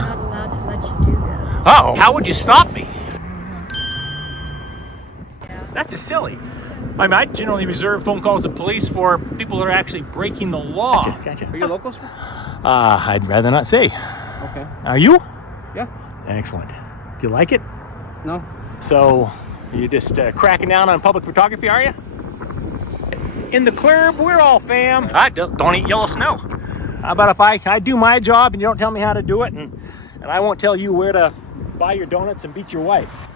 not allowed to let you do this. Oh, how would you stop me? Yeah. That's just silly. I mean, I generally reserve phone calls to police for people that are actually breaking the law. Gotcha. Are you locals? I'd rather not say. Okay. Are you? Yeah. Excellent. Do you like it? No. So, you just cracking down on public photography, are you? In the club, we're all fam. Don't eat yellow snow. How about if I do my job and you don't tell me how to do it, and I won't tell you where to buy your donuts and beat your wife.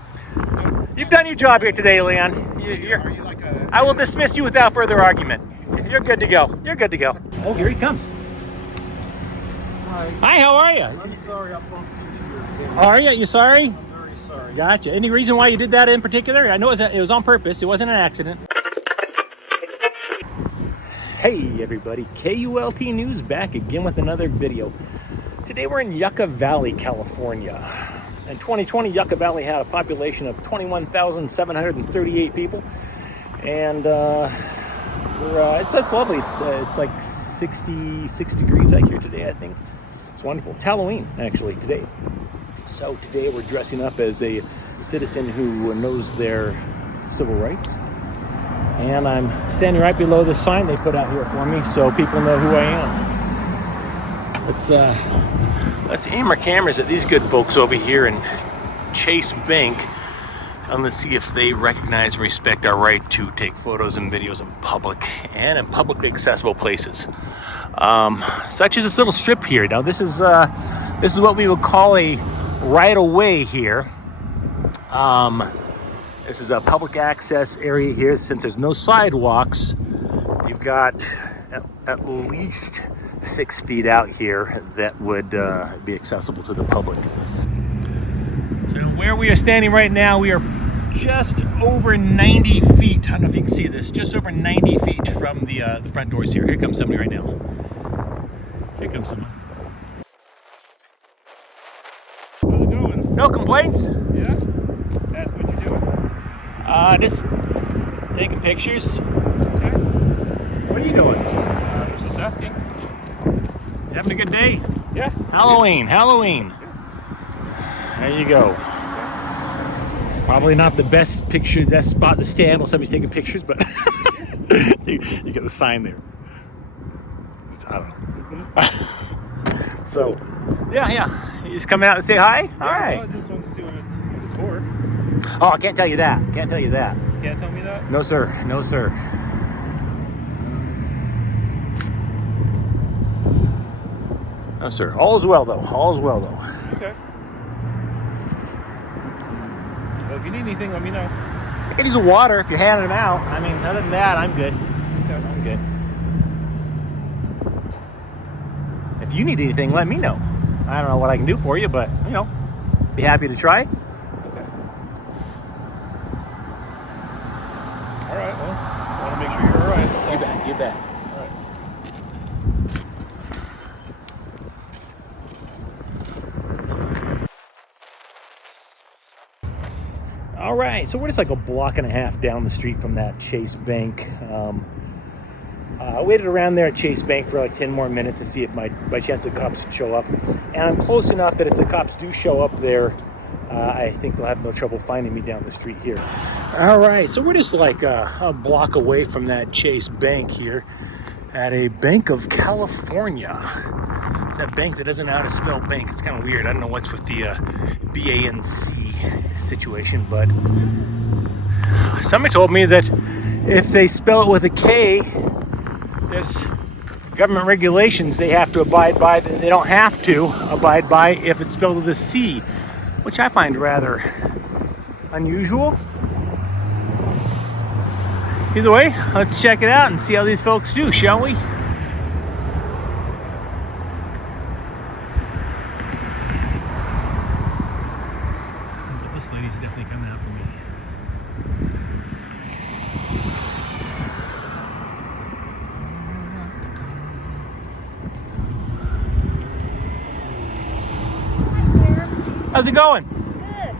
You've done your job here today, Leon. I will dismiss you without further argument. You're good to go. You're good to go. Oh, here he comes. Hi. Hi, how are you? I'm sorry I bumped into your kid. Are you? You sorry? I'm very sorry. Gotcha. Any reason why you did that in particular? I know it was on purpose. It wasn't an accident. Hey everybody, KULT News back again with another video. Today we're in Yucca Valley, California. In 2020, Yucca Valley had a population of 21,738 people. And it's lovely. It's like 66 degrees out here today, I think. It's wonderful. It's Halloween, actually, today. So today we're dressing up as a citizen who knows their civil rights. And I'm standing right below the sign they put out here for me so people know who I am. Let's aim our cameras at these good folks over here in Chase Bank, and let's see if they recognize and respect our right to take photos and videos in public and in publicly accessible places, such as this little strip here. Now this is what we would call a right-of-way here. This is a public access area here. Since there's no sidewalks, you've got at least 6 feet out here that would be accessible to the public. So where we are standing right now, we are just over 90 feet. I don't know if you can see this, just over 90 feet from the front doors here. Here comes somebody right now. Here comes someone. How's it going? No complaints? Yeah? Ask what you're doing. Just taking pictures. Okay. What are you doing? Just asking. You having a good day? Yeah. Halloween. There you go. Probably not the best spot to stand while somebody's taking pictures, but you get the sign there. I don't know. So, yeah. You just coming out and say hi? Yeah, All right. well, I just want to see what it's for. Oh, I can't tell you that. You can't tell me that? No, sir. No, sir. No, sir. All is well, though. Okay. Well, if you need anything, let me know. I can use a water if you're handing them out. I mean, other than that, I'm good. Okay. I'm good. If you need anything, let me know. I don't know what I can do for you, but, be happy to try. Okay. All right. Well, I want to make sure you're all right. That's all. You bet. All right. All right, so we're just like a block and a half down the street from that Chase Bank. I waited around there at Chase Bank for like 10 more minutes to see if by chance the cops would show up. And I'm close enough that if the cops do show up there, I think they'll have no trouble finding me down the street here. All right, so we're just like a block away from that Chase Bank here at a Bank of California. It's that bank that doesn't know how to spell bank. It's kind of weird. I don't know what's with the B-A-N-C situation, but somebody told me that if they spell it with a K, there's government regulations they have to abide by that they don't have to abide by if it's spelled with a C, which I find rather unusual. Either way, let's check it out and see how these folks do, shall we? This lady's definitely coming out for me. How's it going? Good.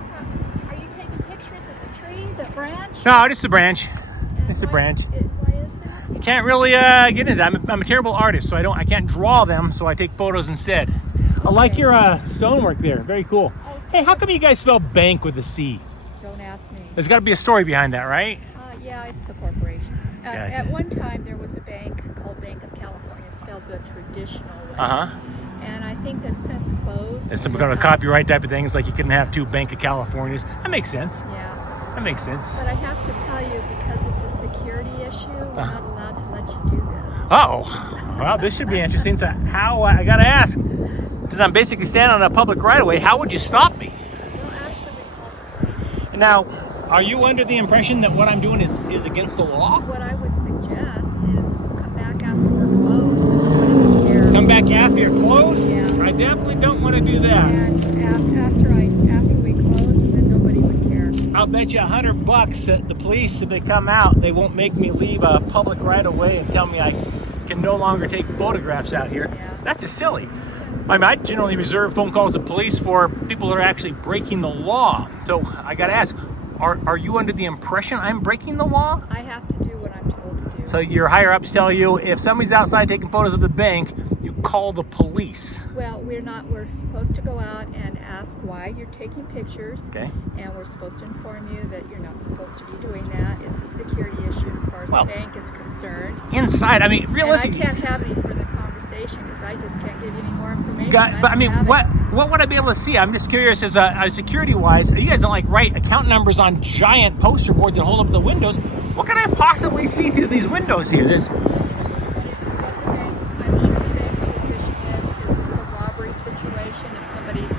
Are you taking pictures of the tree, the branch? No, just a branch. It's a branch. Why is that? I can't really get into that. I'm a terrible artist, so I can't draw them, so I take photos instead. I like your stonework there. Very cool. Oh, Hey, how come you guys spell bank with a C? Don't ask me. There's got to be a story behind that, right? Yeah, it's the corporation. Gotcha. At one time, there was a bank called Bank of California, spelled the traditional way. And I think they've since closed. It's some kind of copyright type of thing. It's like you couldn't have two Bank of Californias. That makes sense. Yeah. That makes sense. But I have to tell you, because it's a security issue, we're not allowed to let you do this. Oh, well, this should be interesting. So how, I got to ask, because I'm basically standing on a public right-of-way, how would you stop me? Well, actually, we call the police. Now, are you under the impression that what I'm doing is against the law? What I would suggest is come back after we're closed and nobody would care. Come back after you're closed? Yeah. I definitely don't want to do that. And after we close, and then nobody would care. I'll bet you $100 that the police, if they come out, they won't make me leave a public right-of-way and tell me I can no longer take photographs out here. Yeah. That's just silly. I mean, I generally reserve phone calls to police for people that are actually breaking the law. So I got to ask, are you under the impression I'm breaking the law? I have to do what I'm told to do. So your higher-ups tell you if somebody's outside taking photos of the bank, you call the police. Well, we're not. We're supposed to go out and ask why you're taking pictures. Okay. And we're supposed to inform you that you're not supposed to be doing that. It's a security issue as far as Well, the bank is concerned. Inside, I mean, And I realistically, can't have any further conversation because I just can't give you any more information. but I mean, don't have it. what would I be able to see? I'm just curious as security-wise. You guys don't like write account numbers on giant poster boards and hold up the windows. What can I possibly see through these windows here? There's I'm sure the bank's position is it's a robbery situation if somebody's,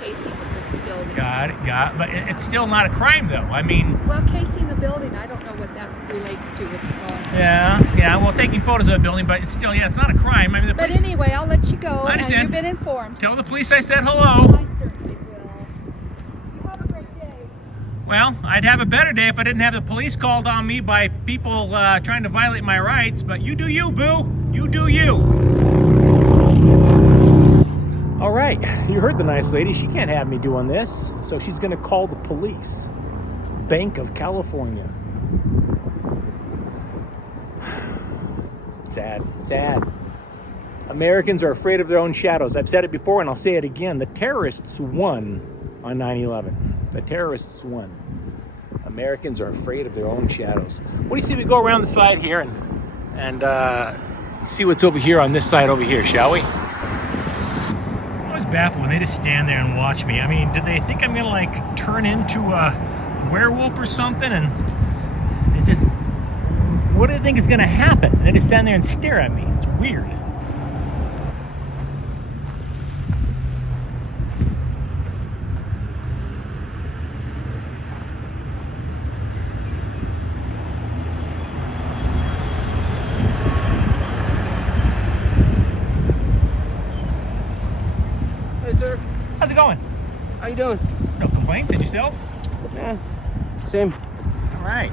casing the building. got it, but it's still not a crime though. I mean, Well, casing the building, I don't know what that relates to with the law enforcement. yeah. Well, taking photos of a building, but it's still, it's not a crime. I mean, the But police. anyway, I'll let you go. I understand. And you've been informed. Tell the police I said hello. I certainly will. You have a great day. Well, I'd have a better day if I didn't have the police called on me by people trying to violate my rights. But you do you, boo. You do you. All right, you heard the nice lady. She can't have me doing this, so she's going to call the police. Bank of California. Sad. Americans are afraid of their own shadows. I've said it before and I'll say it again. The terrorists won on 9/11. The terrorists won. Americans are afraid of their own shadows. What do you say we go around the side here and see what's over here on this side over here, shall we? I'm always baffled when they just stand there and watch me. I mean, do they think I'm gonna like turn into a werewolf or something? And it's just, what do they think is gonna happen? And they just stand there and stare at me. It's weird. Hey, sir. How's it going? How you doing? No complaints, and yourself? Yeah, same. All right.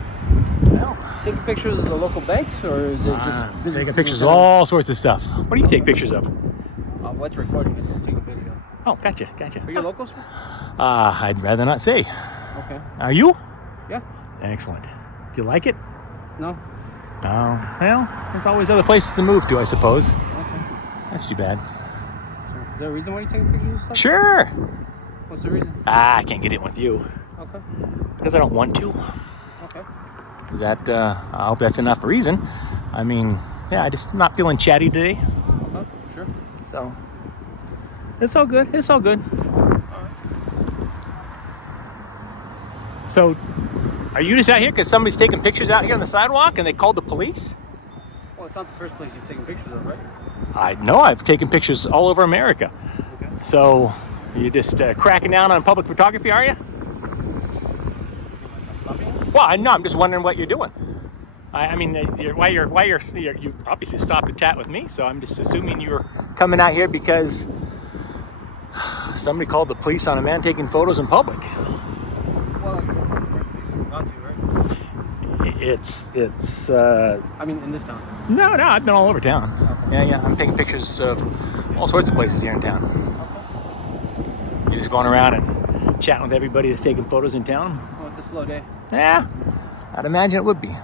Well, Taking pictures of the local banks, or is it just business? taking pictures of all sorts of stuff. What do you take pictures of? What's recording is taking video. Oh, gotcha. Are you local, sir? I'd rather not say. Okay. Are you? Yeah. Excellent. Do you like it? No. Oh, well, there's always other places to move to, I suppose. Okay. That's too bad. So, is there a reason why you're taking pictures of stuff? Sure. What's the reason? I can't get in with you Okay. because I don't want to. Okay. That I hope that's enough reason. I mean, yeah, I just not feeling chatty today. Okay. Sure. So it's all good. It's all good. So, are you just out here because somebody's taking pictures out here on the sidewalk and they called the police? Well, it's not the first place you've taken pictures of, right? I know I've taken pictures all over America. Okay. So, you just cracking down on public photography, are you? I'm stopping you? Well, I know. I'm just wondering what you're doing. I mean, you obviously stopped to chat with me, so I'm just assuming you were coming out here because somebody called the police on a man taking photos in public. Well, it's not the first place you've gone to, right? It's I mean, in this town. No, I've been all over town. Okay. Yeah, I'm taking pictures of all sorts of places here in town. Okay. You're just going around and chatting with everybody that's taking photos in town. Oh, it's a slow day. Yeah, I'd imagine it would be.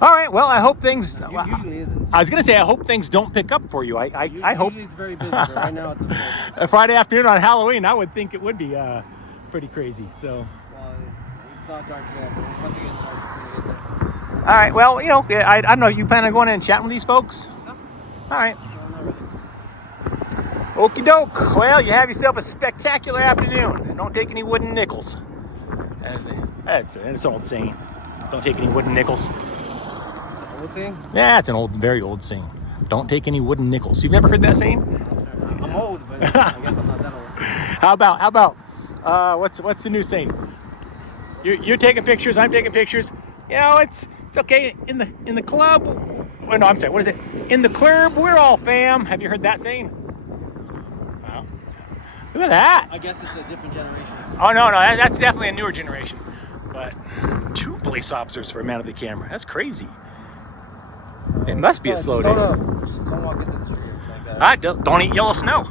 All right. Well, I hope things. Usually isn't. I was gonna say I hope things don't pick up for you. I hope. Usually it's very busy, but right now it's a A Friday afternoon on Halloween, I would think it would be pretty crazy. So. well, it's not dark yet, but once it gets dark, it's gonna get dark. All right. Well, I don't know. You plan on going in and chatting with these folks? No. All right. No, not really. Okie doke. Well, you have yourself a spectacular afternoon. And don't take any wooden nickels. That's an old saying. Don't take any wooden nickels. What saying? Yeah, it's an very old saying. Don't take any wooden nickels. You've never heard that saying? I'm old, but I guess I'm not that old. How about what's the new saying? You're taking pictures. I'm taking pictures. It's okay in the club. Oh, no, I'm sorry. What is it? In the club, we're all fam. Have you heard that saying? Wow. Look at that. I guess it's a different generation. Oh no, that's definitely a newer generation. But 2 police officers for a man of the camera. That's crazy. It must be a slow day. Just don't walk into the street like that. Don't eat yellow snow.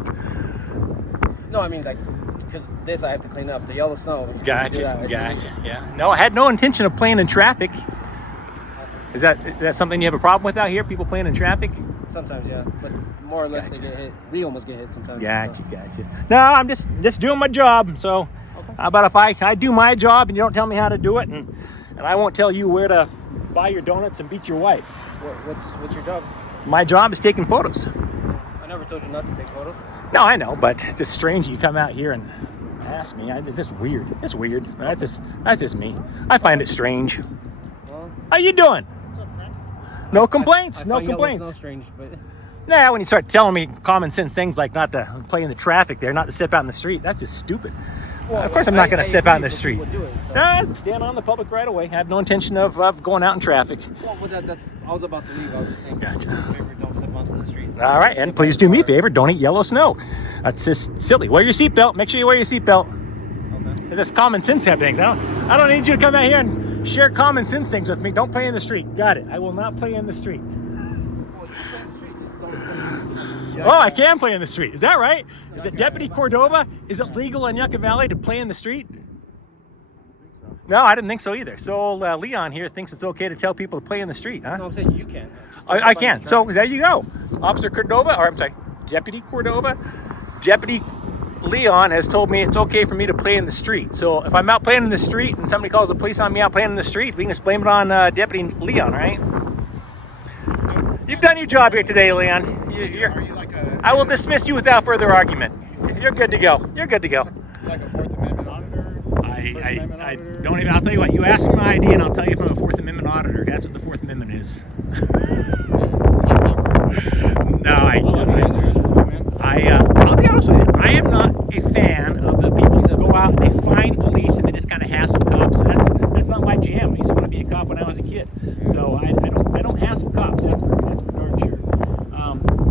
No, I mean because this I have to clean up the yellow snow. Gotcha. Yeah. No, I had no intention of playing in traffic. Is that something you have a problem with out here? People playing in traffic? Sometimes, yeah, but more or less they get hit. We almost get hit sometimes. Gotcha. No, I'm just doing my job. So, how about if I do my job and you don't tell me how to do it, and I won't tell you where to buy your donuts and beat your wife. What's your job? My job is taking photos. I never told you not to take photos. No, I know, but it's just strange you come out here and ask me. It's just weird. It's weird. That's just me. I find it strange. Well, How you doing? What's up, Frank? No complaints. I No find yellow complaints. snow strange, but Nah, when you start telling me common sense things like not to play in the traffic there, not to step out in the street, that's just stupid. Of course I'm not going to step out in the street. Do it, so. Nah, stand on the public right away. I have no intention of going out in traffic. Well, that's. I was about to leave. I was just saying. Gotcha. Do me a favor, don't step onto the street. All right, and please do me a favor, don't eat yellow snow. That's just silly. Wear your seatbelt. Make sure you wear your seatbelt. Okay. It's just common sense type things. I don't need you to come out here and share common sense things with me. Don't play in the street. Got it. I will not play in the street. Well, you play in the street, just don't. Oh, I can play in the street. Is that right? Is it Deputy Cordova? Is it legal in Yucca Valley to play in the street? No, I didn't think so either. So Leon here thinks it's okay to tell people to play in the street, huh? No, I'm saying you can. Just don't I step can. onto the So traffic. there you go. Officer Cordova, or I'm sorry, Deputy Cordova, Deputy Leon has told me it's okay for me to play in the street. So if I'm out playing in the street and somebody calls the police on me out playing in the street, we can just blame it on Deputy Leon, right? You've done your job here today, Leon. Are you like a I will dismiss you without further argument. You're good to go. You're good to go. like a Fourth Amendment auditor? First Amendment I auditor? don't even. I'll tell you what. You ask for my ID, and I'll tell you if I'm a Fourth Amendment auditor. That's what the Fourth Amendment is. No, I love you guys. You guys are cool, man. I'll be honest with you. I am not a fan of the people that go out and they find police and they just kind of hassle cops. That's not my jam. I used to want to be a cop when I was a kid, so I don't hassle cops. That's for darn sure.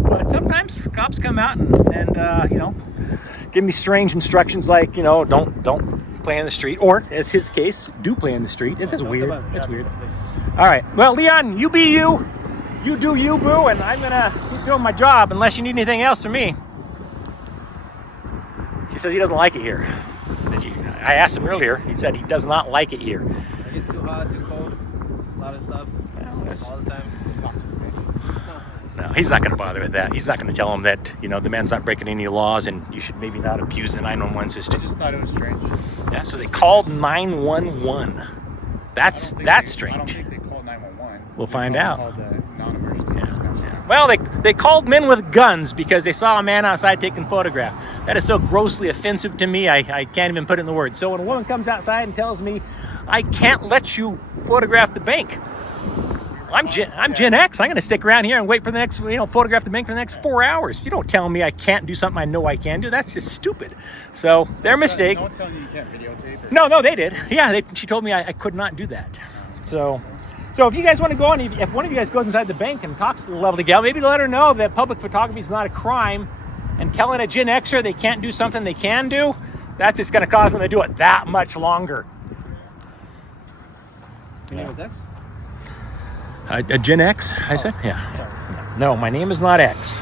But sometimes cops come out and give me strange instructions like don't play in the street, or as his case, do play in the street. It's just Don't weird. step on the It's traffic, weird. please. All right. Well, Leon, you be you. You do you, boo, and I'm gonna keep doing my job unless you need anything else from me. He says he doesn't like it here. I asked him earlier. He said he does not like it here. It gets too hot, too cold, a lot of stuff, all the time. No, he's not going to bother with that. He's not going to tell him that the man's not breaking any laws and you should maybe not abuse the 911 I system. just thought it was strange. Yeah, so they called 911. That's strange. I don't think they called 911. We'll They find called out. the non-emergency dispatch. Well, they called men with guns because they saw a man outside taking a photograph. That is so grossly offensive to me, I can't even put it in the words. So when a woman comes outside and tells me, I can't let you photograph the bank, I'm Gen X. I'm going to stick around here and wait for the next, photograph the bank for the next 4 hours. You don't tell me I can't do something I know I can do. That's just stupid. So their mistake. No one's telling you can't videotape. No, they did. Yeah, she told me I could not do that. So if you guys want to go on, if one of you guys goes inside the bank and talks to the lovely gal, maybe let her know that public photography is not a crime, and telling a Gen Xer they can't do something they can do, that's just going to cause them to do it that much longer. Your name is X? A Gen X, I said? Yeah. Sorry. No, my name is not X.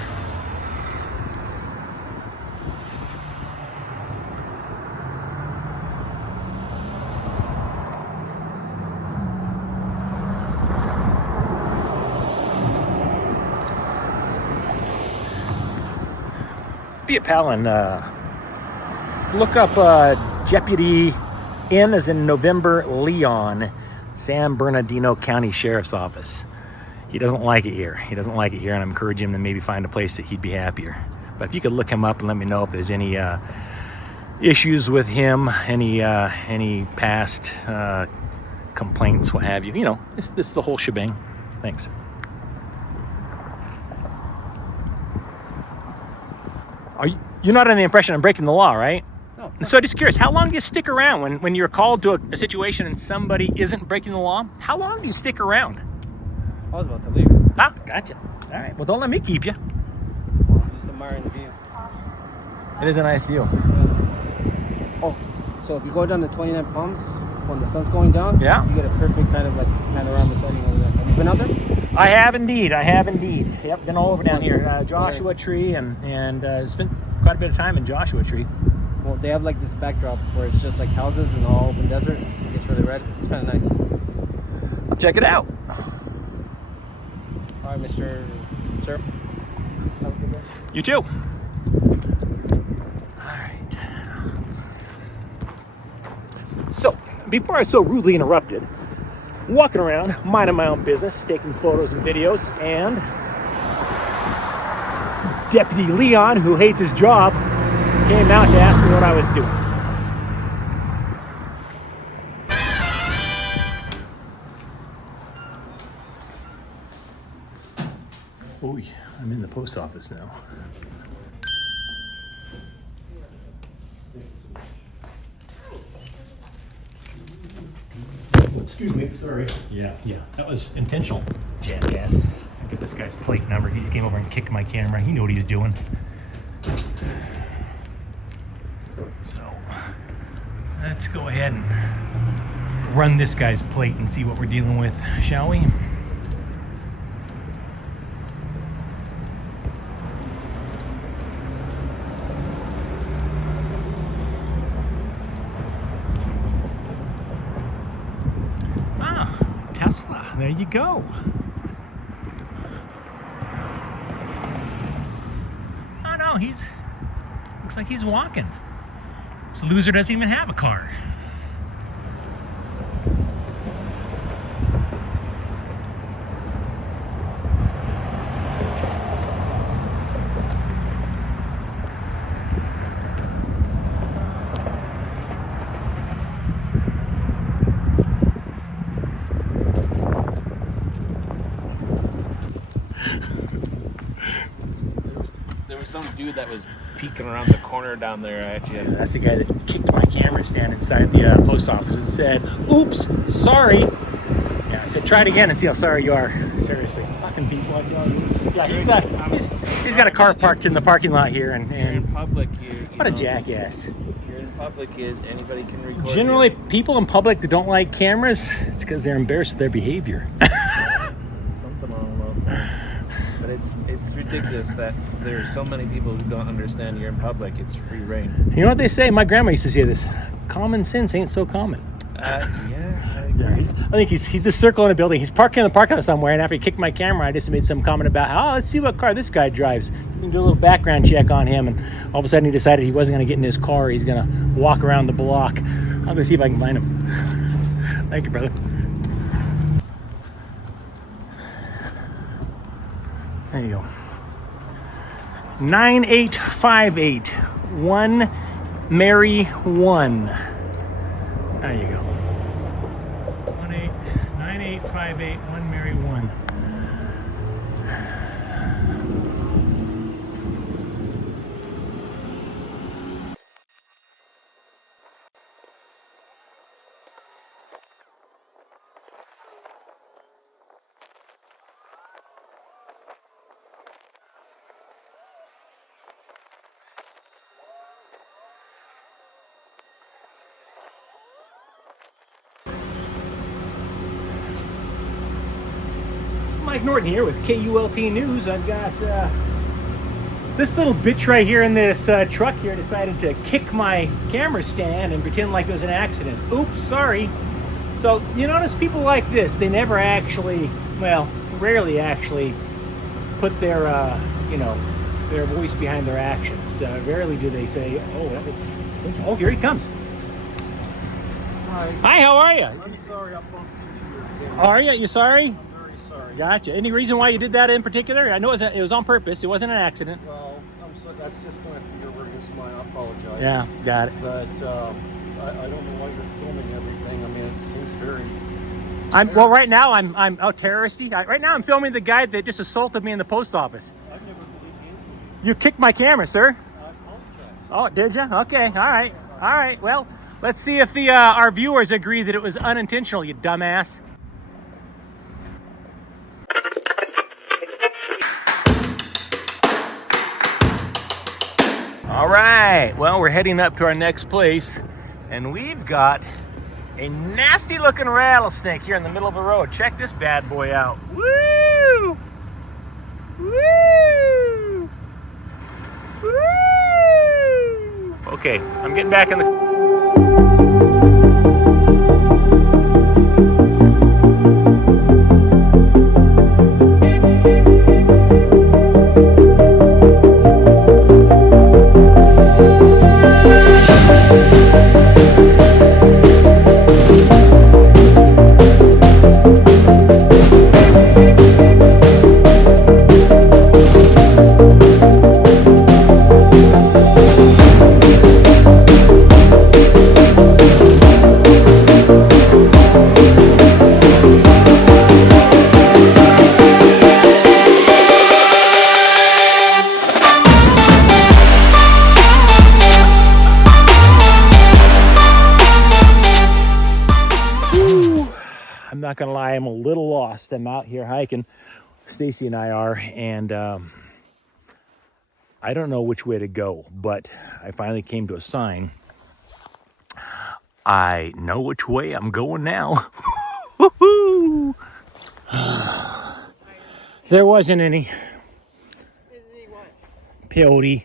be a pal and look up Deputy N as in November Leon, San Bernardino County Sheriff's Office. He doesn't like it here. He doesn't like it here, and I'm encouraging him to maybe find a place that he'd be happier. But if you could look him up and let me know if there's any issues with him, any past complaints, what have you. You know, this is the whole shebang. Thanks. You're not under the impression I'm breaking the law, right? No. So just curious, how long do you stick around when you're called to a situation and somebody isn't breaking the law? How long do you stick around? I was about to leave. Ah, gotcha. All right. Well, don't let me keep you. Well, I'm just admiring the view. It is a nice view. Oh, so if you go down to 29 Palms, when the sun's going down, Yeah. you get a perfect kind of like panorama setting over there. Have you been out there? I have indeed. Yep, been all over down here. Joshua Tree, and spent quite a bit of time in Joshua Tree. Well, they have like this backdrop where it's just like houses and all open desert. It gets really red. It's kind of nice. I'll check it out. All right, Mr. Sir. Have a good day. You too. All right. So, before I was so rudely interrupted, walking around, minding my own business, taking photos and videos, and Deputy Leon, who hates his job, came out to ask me what I was doing. Oh, I'm in the post office now. Excuse me, sorry. Yeah, that was intentional, jackass. Look at this guy's plate number. He just came over and kicked my camera. He knew what he was doing. So, let's go ahead and run this guy's plate and see what we're dealing with, shall we? Tesla, there you go. Oh no, looks like he's walking. This loser doesn't even have a car. There was some dude that was peeking around the corner down there at you. That's the guy that kicked my camera stand inside the post office and said, "Oops, sorry." Yeah, I said, "Try it again and see how sorry you are." Seriously, fucking people like you. Yeah, he's got a car parked in the parking lot here, You're in and public. what a jackass. You're in public. Anybody can record. Generally, you. people in public that don't like cameras, it's because they're embarrassed of their behavior. Something along those lines. But it's ridiculous that there are so many people who don't understand you're in public. It's free reign. You know what they say? My grandma used to say this: common sense ain't so common. Yeah, I agree. Yeah, I think he's just circling the building. He's parking in the parking lot somewhere, and after he kicked my camera, I just made some comment about, oh, let's see what car this guy drives. We can do a little background check on him, and all of a sudden he decided he wasn't going to get in his car. He's going to walk around the block. I'm going to see if I can find him. Thank you, brother. There you go. 9858 1 Mary 1. There you go. 9858 1 Mary 1. Mike Norton here with KULT News. I've got this little bitch right here in this truck here decided to kick my camera stand and pretend like it was an accident. Oops, sorry. So you notice people like this, they never actually, well, rarely actually put their, their voice behind their actions. Rarely do they say, oh, here he comes. Hi, how are you? I'm sorry I bumped into your camera. Are you? You sorry? I'm very sorry. Gotcha. Any reason why you did that in particular? I know it was on purpose. It wasn't an accident. Well, that's just going to be your word against mine. I apologize. Yeah, got it. But I don't know why you're filming everything. I mean, it seems very... Well, right now I'm terroristy. Right now I'm filming the guy that just assaulted me in the post office. I've never believed You kicked my camera, sir. I apologize. Oh, did you? Okay, all right. All right, well, let's see if our viewers agree that it was unintentional, you dumbass. All right, well, we're heading up to our next place, and we've got a nasty looking rattlesnake here in the middle of the road. Check this bad boy out. Woo! Woo! Woo! Okay, I'm getting back in the... I'm not gonna lie, I'm a little lost. I'm out here hiking, Stacy and I are, and I don't know which way to go, but I finally came to a sign. I know which way I'm going now. Woohoo! There wasn't any peyote.